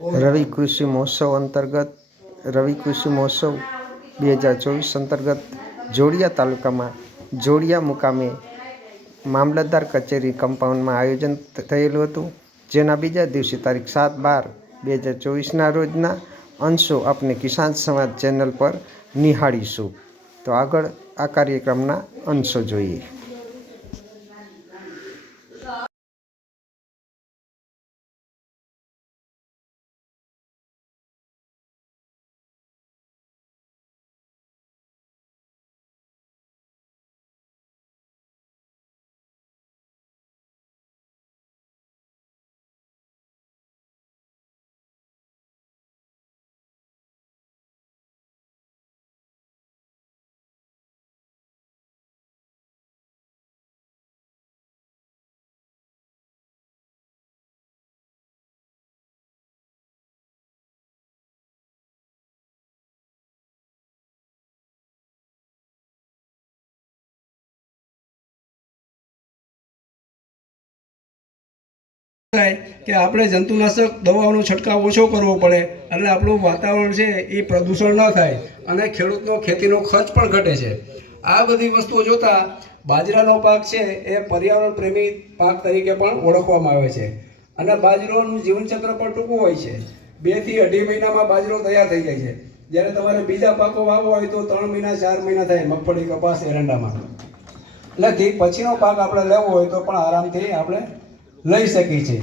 રવિ કૃષિ મહોત્સવ અંતર્ગત, રવિ કૃષિ મહોત્સવ બે હજાર ચોવીસ અંતર્ગત જોડિયા તાલુકામાં જોડિયા મુકામે મામલતદાર કચેરી કમ્પાઉન્ડમાં આયોજન થયેલું હતું, જેના બીજા દિવસે તારીખ સાત બાર બે હજાર ચોવીસના રોજના અંશો આપને કિસાન સમાજ ચેનલ પર નિહાળીશું. તો આગળ આ કાર્યક્રમના અંશો જોઈએ. થાય કે આપણે જંતુનાશક દવાઓનો છંટકાવ ઓછો કરવો પડે એટલે આપણું વાતાવરણ છે એ પ્રદૂષણ ન થાય અને ખેડૂતનો ખેતીનો ખર્ચ પણ ઘટે છે. આ બધી વસ્તુઓ જોતા બાજરાનો પાક છે એ પર્યાવરણ પ્રેમી પાક તરીકે પણ ઓળખવામાં આવે છે. અને બાજરોનું જીવનચક્ર પણ ટૂંકું હોય છે. બેથી અઢી મહિનામાં બાજરો તૈયાર થઈ જાય છે. જ્યારે તમારે બીજા પાકો વાવવો હોય તો ત્રણ મહિના, ચાર મહિના થાય મગફળી, કપાસ, એરંડામાં. એટલે પછીનો પાક આપણે લેવો હોય તો પણ આરામથી આપણે લઈ શકી છે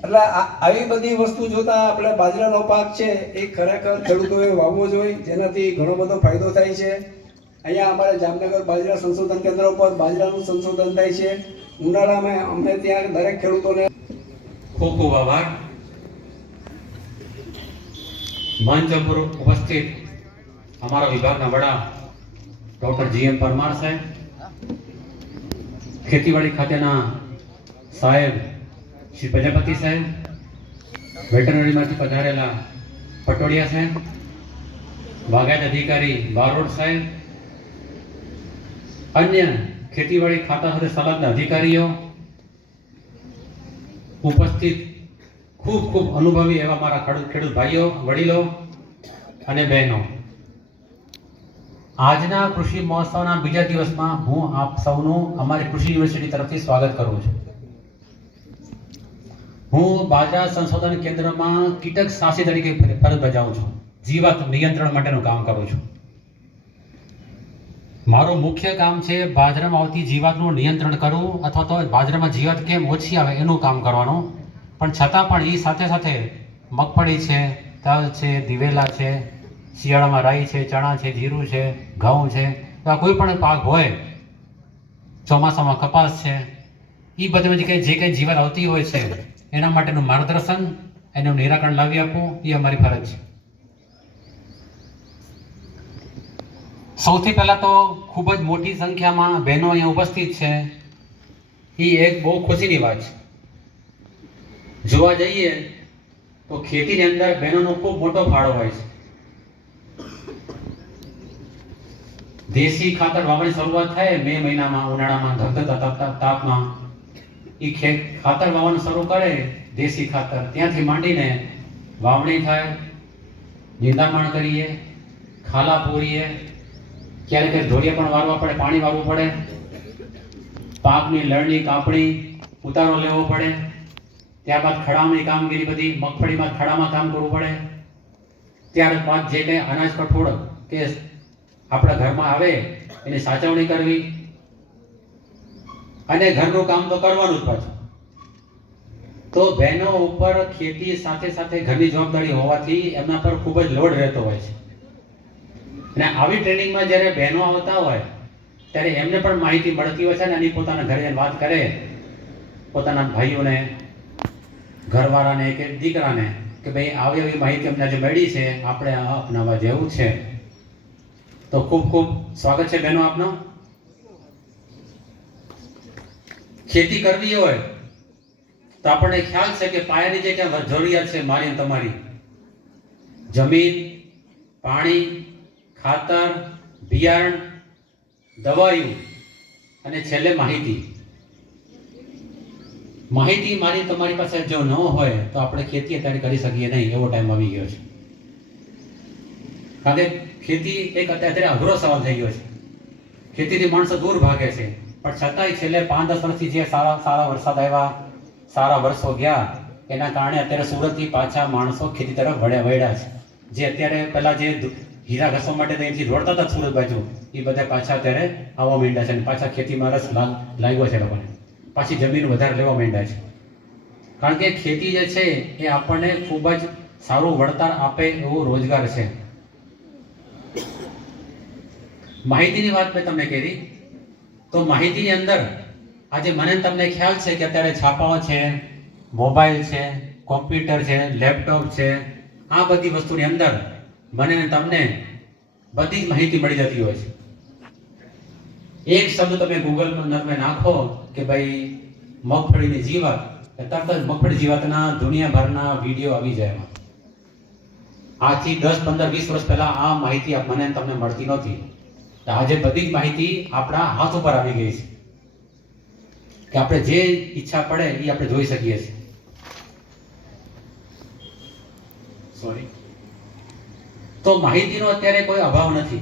એટલે આવી બધી વસ્તુ જોતા આપણે બાજરાનો પાક છે એ ખરેખર ખેડૂતોએ વાવવો જોઈએ. જેનાથી ઘણો બધો ફાયદો થાય છે. અહીંયા અમારે જામનગર બાજરા સંશોધન કેન્દ્ર ઉપર બાજરાનું સંશોધન થાય છે. ઉનાળામાં અમને ત્યાં દરેક ખેડૂતોને ખૂબ ખૂબ આભાર. મંચ ઉપર ઉપસ્થિત અમારા વિભાગના વડા ડોક્ટર જી એમ પરમાર સાહેબ. ખેતીવાડી ખાતેના સાહેબ, શ્રી પ્રજાપતિ સાહેબ, વેટરનરીમાંથી પધારેલા પટોડિયા સાહેબ બાગાયત અધિકારી બારોડ સાહેબ, અન્ય ખેતીવાડી ખાતા સાથે સંલગ્ન અધિકારીઓ ઉપસ્થિત ખૂબ ખૂબ અનુભવી એવા મારા ખેડૂત ખેડૂત ભાઈઓ, વડીલો અને બહેનો. આજના કૃષિ મહોત્સવના બીજા દિવસમાં હું આપ સૌનું અમારી કૃષિ યુનિવર્સિટી તરફથી સ્વાગત કરું છું. હું બાજરા સંશોધન કેન્દ્રમાં કીટક શાસી તરીકે ફરજ બજાવું છું. જીવાત નિયંત્રણ માટેનું કામ કરું છું. મારું મુખ્ય કામ છે બાજરામાં આવતી જીવાતનું નિયંત્રણ કરવું, અથવા તો બાજરામાં જીવાત કેમ ઓછી આવે એનું કામ કરવાનું. પણ છતાં પણ એ સાથે સાથે મગફળી છે, તલ છે, દિવેલા છે, શિયાળામાં રાઈ છે, ચણા છે, જીરું છે, ઘઉં છે, એવા કોઈ પણ પાક હોય, ચોમાસામાં કપાસ છે એ બધી બધી કંઈ, જે કંઈ જીવાત આવતી હોય છે એના માટેનું માર્ગદર્શન એનું નિરાકરણ લાવી આપવું એ અમારી ફરજ છે. સૌથી પહેલાં તો ખૂબ જ મોટી સંખ્યામાં બહેનો અહીંયા ઉપસ્થિત છે. એ એક બહુ ખુશીની વાત છે. જોવા જઈએ તો ખેતીની અંદર બહેનોનો ખૂબ મોટો ફાળો હોય છે. દેશી ખાતર વાવણી શરૂઆત થાય, મે મહિનામાં, ઉનાળામાં ધગધગતા તાપમાં એ ખેત ખાતર વાવવાનું શરૂ કરે, દેશી ખાતર. ત્યાંથી માંડીને વાવણી થાય, નિંદામણ કરીએ, ખાલા પૂરીએ. ક્યારેક ઢોળીએ પણ વારવા પડે, પાણી વાળવું પડે. પાકની લણણી, કાપણી, ઉતારો લેવો પડે. ત્યારબાદ ખડામની કામગીરી બધી, મગફળીમાં ખડામાં કામ કરવું પડે. ત્યારબાદ જે કંઈ અનાજ કઠોળ કે આપણા ઘરમાં આવે, એની સાચવણી કરવી. અને ઘરનું કામ તો કરવાનું જ પાછું. તો બહેનો ઉપર ખેતી સાથે સાથે ઘરની જવાબદારી હોવાથી એમના પર ખૂબ જ લોડ રહેતો હોય છે. અને આવી ટ્રેનિંગમાં જ્યારે બહેનો આવતા હોય, ત્યારે એમને પણ માહિતી મળતી હોય છે ને એની પોતાના ઘરે વાત કરે. પોતાના ભાઈઓને, ઘરવાળાને, કે દીકરાને કે ભાઈ આવી આવી માહિતી અમને જે મળી છે, આપણે આ અપનાવવા જેવું છે. તો ખૂબ ખૂબ સ્વાગત છે બહેનો આપનો. ખેતી કરવી હોય, તો આપણને ખ્યાલ છે કે પાયાની જે જરૂરિયાત છે મારી તમારી. જમીન, પાણી, ખાતર, બિયારણ, દવાઈઓ અને છેલ્લે માહિતી. માહિતી મારી તમારી પાસે જો ન હોય, તો આપણે ખેતી અત્યારે કરી શકીએ નહીં, એવો ટાઈમ આવી ગયો છે. કારણ કે ખેતી એક અત્યારે અઘરો સવાલ થઈ ગયો છે. ખેતીથી માણસો દૂર ભાગે છે. પણ છતાંય છેલ્લે પાંચ દસ વર્ષથી જે સારા સારા વરસાદ આવ્યા, સારા વર્ષો ગયા, એના કારણે અત્યારે સુરતથી પાછા માણસો ખેતી તરફ વળ્યા વળ્યા છે. જે અત્યારે પહેલાં જે હીરા ઘસવા માટે અહીંથી દોડતા હતા સુરત બાજુ, એ બધા પાછા અત્યારે આવવા માંડ્યા છે અને પાછા ખેતીમાં રસ લાગ- લાગ્યો છે લોકોને. પાછી જમીન વધારે લેવા માંડ્યા છે. કારણ કે ખેતી જે છે, એ આપણને ખૂબ જ સારું વળતર આપે એવો રોજગાર છે. માહિતીની વાત મેં તમને કરી. તો માહિતીની અંદર આજે મને તમને ખ્યાલ છે કે અત્યારે છાપાઓ છે, મોબાઈલ છે, કોમ્પ્યુટર છે, લેપટોપ છે, આ બધી વસ્તુની અંદર મને તમને બધી જ માહિતી મળી જતી હોય છે. એક શબ્દ તમે ગૂગલ પર નાખો કે ભાઈ, મગફળીની જીવાત તરત જ મગફળી જીવાતના દુનિયાભરના વીડિયો આવી જાય એમાં. આજથી દસ, પંદર, વીસ વર્ષ પહેલા આ માહિતી મને તમને મળતી નહોતી. તો આજે બધી માહિતી આપણા હાથ ઉપર આવી ગઈ છે કે આપણે જે ઈચ્છા પડે એ આપણે જોઈ શકીએ છીએ. સોરી તો માહિતીનો અત્યારે કોઈ અભાવ નથી.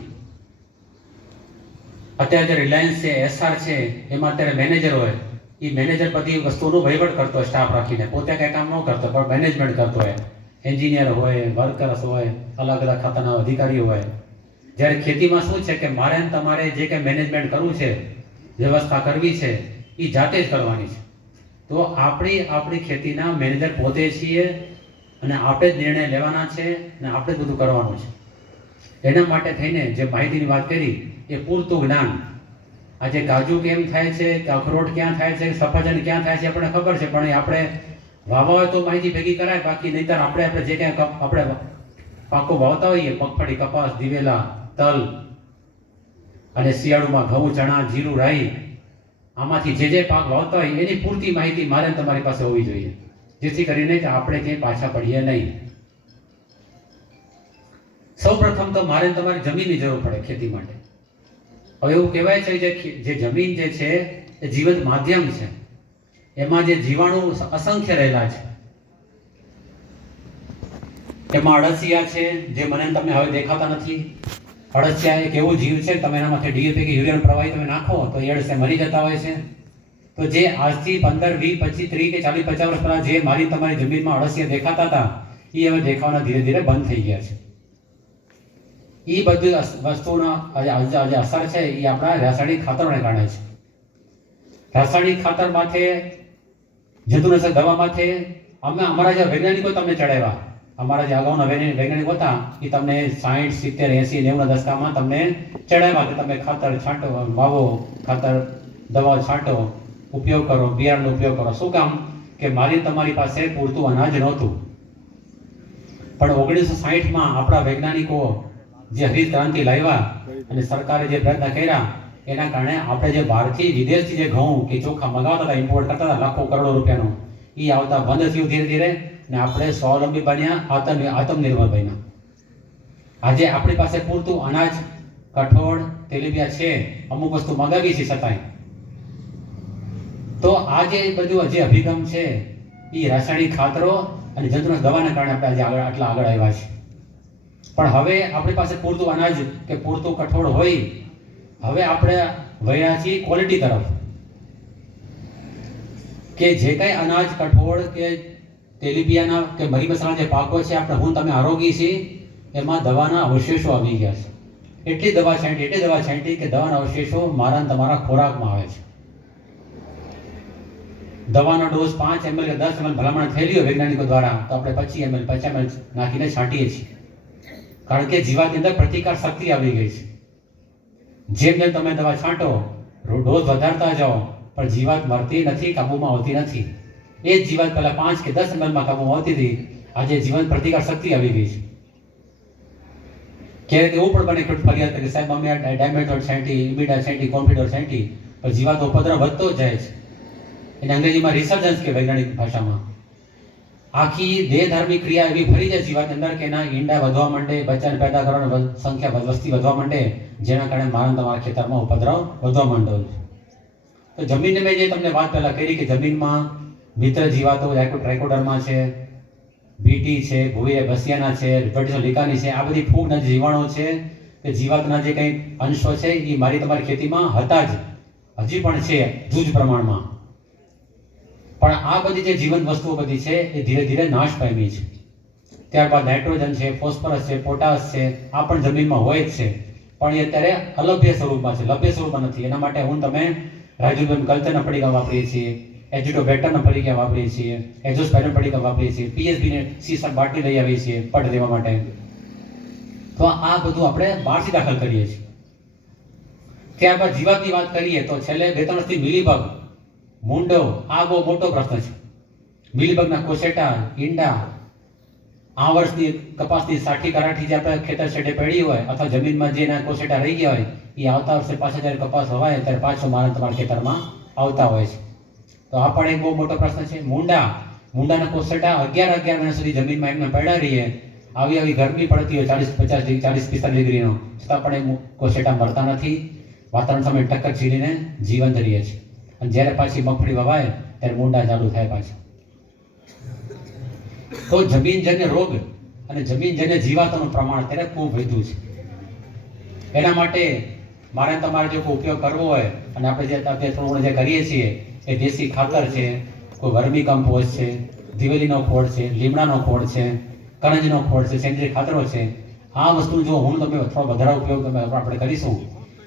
અત્યારે જે રિલાયન્સ છે એસઆર છે, એમાં અત્યારે મેનેજર હોય એ મેનેજર બધી વસ્તુનું વહીવટ કરતો હોય સ્ટાફ રાખીને. પોતે કંઈ કામ ન કરતો, પણ મેનેજમેન્ટ કરતો હોય. એન્જિનિયર હોય વર્કર્સ હોય અલગ અલગ ખાતાના અધિકારીઓ હોય. જ્યારે ખેતીમાં શું છે કે મારે તમારે જે કંઈ મેનેજમેન્ટ કરવું છે, વ્યવસ્થા કરવી છે, એ જાતે જ કરવાની છે. તો આપણી આપણી ખેતીના મેનેજર પોતે છીએ અને આપણે જ નિર્ણય લેવાના છે અને આપણે જ બધું કરવાનું છે. એના માટે થઈને જે માહિતીની વાત કરી, એ પૂરતું જ્ઞાન. આજે કાજુ કેમ થાય છે કે અખરોટ ક્યાં થાય છે, સફરજન ક્યાં થાય છે, આપણને ખબર છે, પણ એ આપણે વાવવા હોય તો માહિતી ભેગી કરાય, બાકી નહીંતર આપણે આપણે જે કંઈ આપણે પાકો વાવતા હોઈએ મગફળી કપાસ, દિવેલા તલ અને શિયાળુમાં ઘઉં, ચણા, જીરું, રાઈ, આમાંથી જે જે પાક વાવતા હોય એની પૂરતી માહિતી મારે તમારી પાસે હોવી જોઈએ. જેથી કરીને કે આપણે ક્યાંય પાછા પડીએ નહીં. સૌ પ્રથમ તો મારે તમારે જમીનની જરૂર પડે ખેતી માટે. હવે એવું કહેવાય છે જે જે જમીન જે છે એ જીવંત માધ્યમ છે. એમાં જે જીવાણુ અસંખ્ય રહેલા છે. એમાં અળસિયા છે, જે મને તમને હવે દેખાતા નથી. અળસિયા એક એવો જીવ છે, તમે એના માથે ડીએપી કે યુરિયાનું પ્રવાહી તમે નાખો, તો એડસે મરી જતા હોય છે. તો જે આજથી પંદર, વીસ, પચીસ, ત્રીસ કે ચાલીસ, પચાસ વર્ષ પહેલાં જે મારી તમારી જમીનમાં અળસિયા દેખાતા હતા એ હવે દેખાવાના ધીરે ધીરે બંધ થઈ ગયા છે. એ બધી વસ્તુનો આજે અસર છે એ આપણા રાસાયણિક ખાતરોને કારણે છે. રાસાયણિક ખાતર માથે જંતુનાશક દવા માથે. અમે, અમારા જે વૈજ્ઞાનિકો તમને ચડાવ્યા. અમારા જે અગાઉના વૈજ્ઞાનિક હતા, એ તમને સાઠ સિત્તેર, એસી, નેવુંના દસકામાં તમને ચડાવ્યા કે તમે ખાતર છાંટો, વાવો, ખાતર, દવા છાંટો, ઉપયોગ કરો, બિયારણનો ઉપયોગ કરો. શું કામ? કે મારી તમારી પાસે પૂરતું અનાજ નહોતું. પણ ઓગણીસો સાહીઠમાં આપણા વૈજ્ઞાનિકો જે હરિત ક્રાંતિ લાવ્યા અને સરકારે જે પ્રયત્ન કર્યા, એના કારણે આપણે જે બહારથી વિદેશથી જે ઘઉં કે ચોખા મગાવતા હતા ઇમ્પોર્ટ કરતા હતા, લાખો કરોડો રૂપિયાનો એ આવતા બંધ થયું ધીરે ધીરે. ને આપણે સ્વાવલંબી બન્યા, આત્મ આત્મનિર્ભર બન્યા. આજે આપણી પાસે પૂરતું અનાજ, કઠોળ, તેલીબિયા છે, અમુક વસ્તુ મંગાવી છે છતાંય. તો આ જે બધું જે અભિગમ છે એ રાસાયણિક ખાતરો અને જંતુનાશક દવાના કારણે આપણે આજે આગળ આટલા આગળ આવ્યા છે પણ હવે આપણી પાસે પૂરતું અનાજ કે પૂરતું કઠોળ હોય, હવે આપણે વયા છીએ ક્વોલિટી તરફ. કે જે કાંઈ અનાજ, કઠોળ કે તેલીબિયાના કે મરી મસાલાના જે પાકો છે, આપણે હું તમે આરોગી છીએ, એમાં દવાના અવશેષો આવી ગયા છે. એટલી દવા છાંટી, એટલી દવા છાંટી કે દવાના અવશેષો મારા તમારા ખોરાકમાં આવે છે. દવાનો ડોઝ પાંચ એમએલ કે દસ એમએલ ભલામણ થયેલી હોય વૈજ્ઞાનિકો દ્વારા, તો આપણે પચીસ એમએલ પચાસ એમએલ નાખીને છાંટીએ છીએ. કારણ કે જીવાતની અંદર પ્રતિકાર શક્તિ આવી ગઈ છે. જેમ જેમ તમે દવા છાંટો, ડોઝ વધારતા જાઓ, પણ જીવાત મરતી નથી, કાબુમાં આવતી નથી. એ જ જીવાત પહેલા પાંચ કે દસ એમએલમાં કાબુમાં આવતી હતી. આજે જીવન પ્રતિકાર શક્તિ આવી ગઈ છે. ક્યારેક એવું પણ બને કે ફરિયાદ કરે સાહેબ, અમે આ ડાયમેટોડ છાંટી ઇમિડા છાંટી કોમ્પ્યુટર છાંટી પણ જીવાતો ઉપદ્રવ વધતો જ જાય છે. એને અંગ્રેજીમાં રિસર્જન્સ કે વૈજ્ઞાનિક ભાષામાં. આખી દેહધાર્મિક ક્રિયા એવી ફરી જાય જીવાત અંદર કે એના ઈંડા વધવા માંડે, બચ્ચાને પેદા કરવાની સંખ્યા વસ્તી વધવા માંડે, જેના કારણે મારા તમારા ખેતરમાં ઉપદ્રવ વધવા માંડ્યો છે. તો જમીનને મેં જે તમને વાત પહેલા કરી કે જમીનમાં મિત્ર જીવાતો ટ્રાઇકોડર્મા છે બીટી છે ભૂવીય બસિયાના છે રિપર્ટિસો લિકાની છે, આ બધી ફૂગના જીવાણો છે કે જીવાતના જે કંઈ અંશો છે એ મારી તમારી ખેતીમાં હતા જ. હજી પણ છે, જૂજ પ્રમાણમાં. પણ આ બધી જે જીવન વસ્તુઓ બધી છે, એ ધીરે ધીરે નાશ પામી છે. ત્યારબાદ નાઇટ્રોજન છે, ફોસ્ફરસ છે, પોટાશ છે, આ પણ જમીનમાં હોય જ છે. પણ એ અત્યારે અલભ્ય સ્વરૂપમાં છે, લભ્ય સ્વરૂપમાં નથી. એના માટે હું તમે રાઇઝોબિયમ કલ્ચરના પડીકા વાપરીએ છીએ. એજિટો બેટરના પડીકા વાપરીએ છીએ એઝોસ્પાઇરમ પડીકા વાપરીએ છીએ, પીએસબીને સીસા બાટલી લઈ આવીએ છીએ પટ દેવા માટે. તો આ બધું આપણે બહારથી દાખલ કરીએ છીએ. ત્યારબાદ જીવાતની વાત કરીએ તો છેલ્લે બે ત્રણ વર્ષથી મિલીબગ મૂંડો આ બહુ મોટો પ્રશ્ન છે. મિલીબગના કોસેટા, ઈંડા, આ વર્ષની કપાસની સાઠી કરાઠી જે આપણે ખેતર છેડે પડી હોય અથવા જમીનમાં જે એના કોસેટા રહી ગયા હોય, એ આવતા વર્ષે પાછા જ્યારે કપાસ હવાય ત્યારે પાછો મારા તમારા ખેતરમાં આવતા હોય છે. તો આ પણ એક બહુ મોટો પ્રશ્ન છે. મુંડા, મૂંડાના કોસેટા અગિયાર અગિયાર મહિના સુધી જમીનમાં એમને પડ્યા રહીએ આવી આવી ગરમી પડતી હોય ચાલીસ પચાસ ડિગ્રી ચાલીસ પિસ્તાલીસ ડિગ્રીનો, છતાં પણ એ કોસેટા મળતા નથી. વાતાવરણ સામે ટક્કર છીડીને જીવંત રહીએ છીએ. અને જ્યારે પાછી મગફળી વવાય, ત્યારે મુંડા ચાલુ થાય પાછા. તો જમીનજન્ય રોગ અને જમીનજન્ય જીવાતોનું પ્રમાણ અત્યારે ખૂબ વધ્યું છે. એના માટે મારે તમારે જો ઉપયોગ કરવો હોય, અને આપણે જે અત્યારે થોડું જે કરીએ છીએ એ દેશી ખાતર છે, કોઈ વર્મી કમ્પોઝ છે, દિવેલીનો ખોળ છે, લીમડાનો ખોળ છે, કણજનો ખોળ છે, સેન્દ્રિય ખાતરો છે. આ વસ્તુ જો હું તમે થોડો વધારે ઉપયોગ તમે આપણે કરીશું,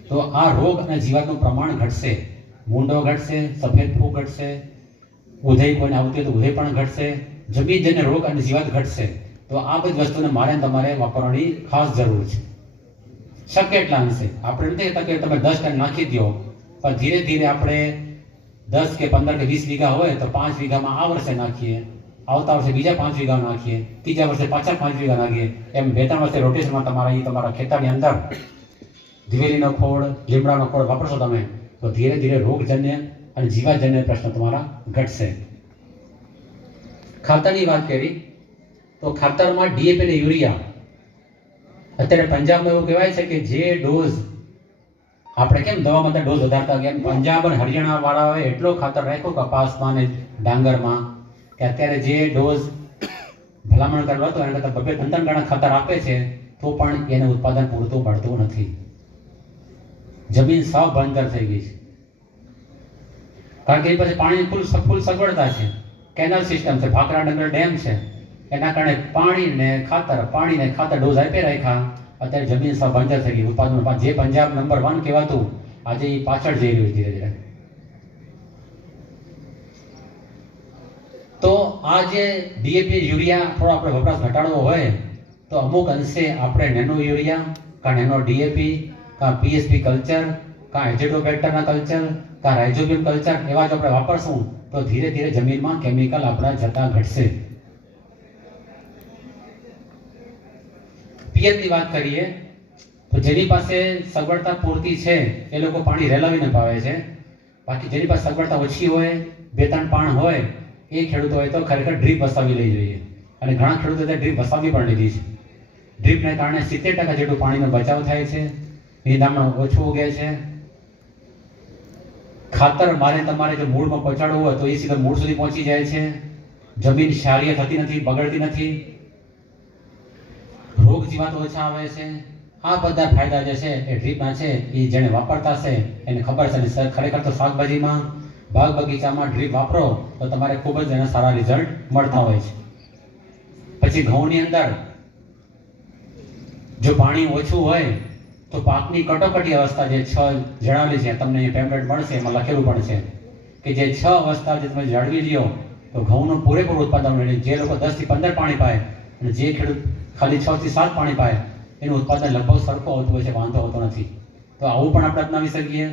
તો આ રોગ અને જીવાતનું પ્રમાણ ઘટશે. મૂંડો ઘટશે, સફેદ ફૂગ ઘટશે ઉધય કોઈને આવતી તો ઉધય પણ ઘટશે, જમીન જઈને રોગ અને જીવાત ઘટશે. તો આ બધી વસ્તુને મારે તમારે વાપરવાની ખાસ જરૂર છે. શક્ય એટલા અંશે. આપણે નથી કહેતા કે તમે દસ ટન નાખી દો પણ ધીરે ધીરે આપણે દસ કે પંદર કે વીસ વીઘા હોય તો પાંચ વીઘામાં આ વર્ષે નાખીએ આવતા વર્ષે બીજા પાંચ વીઘા નાખીએ ત્રીજા વર્ષે પાછા પાંચ વીઘા નાખીએ એમ બે ત્રણ વર્ષે રોટેશનમાં તમારા એ તમારા ખેતરની અંદર દિવેલીનો ખોળ, લીમડાનો ખોળ વાપરશો તમે, તો ધીરે ધીરે રોગજન્ય અને જીવાજન્ય પ્રશ્ન તમારા ઘટશે. ખાતરની વાત કરી, તો ખાતરમાં ડીએપી અને યુરિયા. અત્યારે પંજાબમાં એવું કહેવાય છે કે જે ડોઝ આપણે કેમ દવામાં તો ડોઝ વધારતા ગયા? પંજાબ અને હરિયાણા વાળાઓએ એટલો ખાતર રાખ્યો કપાસમાં ને ડાંગરમાં કે અત્યારે જે ડોઝ ભલામણ કરવા હતો, એના કરતાં બબે ત્રણ ગણા ખાતર આપે છે, તો પણ એને ઉત્પાદન પૂરતું મળતું નથી. જમીન સાવ ભણતર થઈ ગઈ છે. કારણ કે એ પછી પાણીની ફૂલ ફૂલ સગવડતા છે. કેનાલ સિસ્ટમ છે, ભાખરા ડંગર ડેમ છે. એના કારણે પાણીને ખાતર પાણી ને ખાતર ડોઝ આપી રાખ્યા. અત્યારે જમીન સાવ બંજર થઈ ગઈ. ઉત્પાદન જે પંજાબ નંબર વન કહેવાતું, આજે એ પાછળ જઈ રહ્યું ધીરે ધીરે તો આ જે ડીએપી યુરિયા થોડો આપણે વપરાશ ઘટાડવો હોય, તો અમુક અંશે આપણે નેનો યુરિયા કાં નેનો ડીએપી કાં પીએસપી કલ્ચર કાં એજેટોબેક્ટરના કલ્ચર કાં રાઇઝોબિયમ કલ્ચર એવા જો આપણે વાપરશું, તો ધીરે ધીરે જમીનમાં કેમિકલ આપણા જતા ઘટશે. પિયતની વાત કરીએ, તો જેની પાસે સગવડતા પૂરતી છે, એ લોકો પાણી રેલાવીને પાવે છે. બાકી જેની પાસે સગવડતા ઓછી હોય બે ત્રણ પાણ હોય, એ ખેડૂતો હોય તો ખરેખર ડ્રીપ વસાવી લઈ જોઈએ. અને ઘણા ખેડૂતો ડ્રીપ વસાવી પણ લીધી છે. ડ્રીપને કારણે સિત્તેર ટકા જેટલું પાણીનો બચાવ થાય છે, નિંદામણ ઓછું ઉગે છે. ખાતર મારે તમારે જો મૂળમાં પહોંચાડવું હોય તો એ સીધા મૂળ સુધી પહોંચી જાય છે. જમીન ક્ષારીય થતી નથી, બગડતી નથી. રોગ જીવાત ઓછા આવે છે. આ બધા ફાયદા જે છે એ ડ્રીપના છે, એ જેને વાપરતા છે, એને ખબર છે. સર, ખરેખર તો શાકભાજીમાં, બાગ બગીચામાં ડ્રીપ વાપરો, તો તમારે ખૂબ જ એના સારા રિઝલ્ટ મળતા હોય છે. પછી ઘઉંની અંદર, જો પાણી ઓછું હોય, તો પાકની કટોકટી અવસ્થા જે છ જણાવેલી છે, તમને અહીં પેમ્પલેટ મળશે, એમાં લખેલું પણ છે કે જે છ અવસ્થા જે તમે જાળવી લ્યો, તો ઘઉંનું પૂરેપૂરું ઉત્પાદન મળે. જે લોકો દસથી પંદર પાણી પાય, અને જે ખેડૂત ખાલી છ થી સાત પાણી પાય. એનું ઉત્પાદન લગભગ સરખું આવતું હોય છે, વાંધો હોતો નથી. તો આવું પણ આપણે અપનાવી શકીએ.